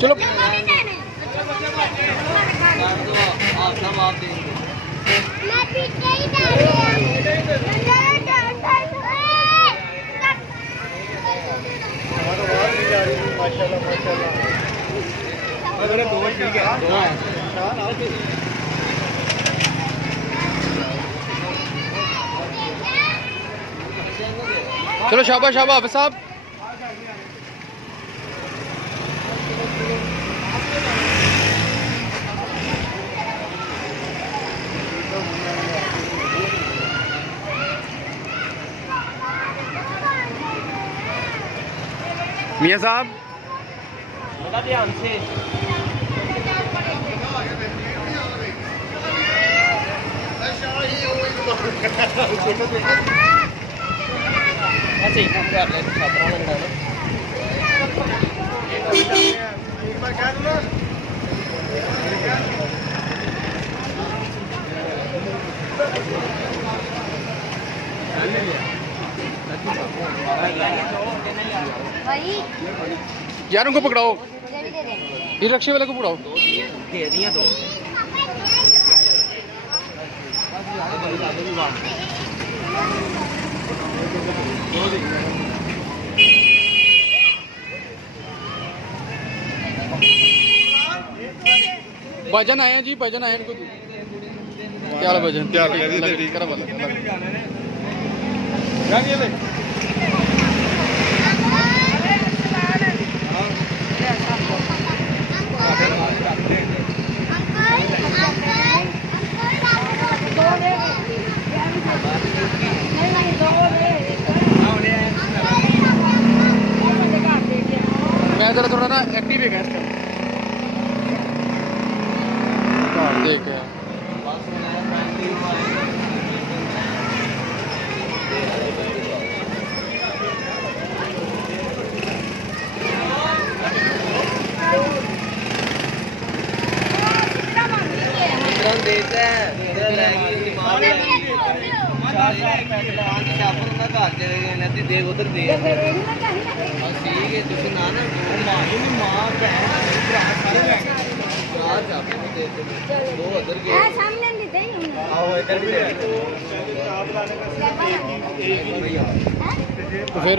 चलो माशाल्लाह माशाल्लाह ठीक है। चलो शाबाश शाबाश हाफिज साहब। मियाँ साहब ध्यान से ऐसे ही काम कर ले छात्रों ने ना एक बार कह दो ना यार उनको पकड़ाओ, ये रक्षे वाले को पकड़ाओ। दे दिया दो भजन आए हैं जी, भजन आए हैं इनको। क्या हाल है भजन? क्या मैं जरा थोड़ा ना एक्टिव है इसका देख देता है देख उधर दे ठीक है तुम ना ना मां भैन भरा सारे दे दो उधर के सामने नहीं दे आओ इधर भी दे तो फिर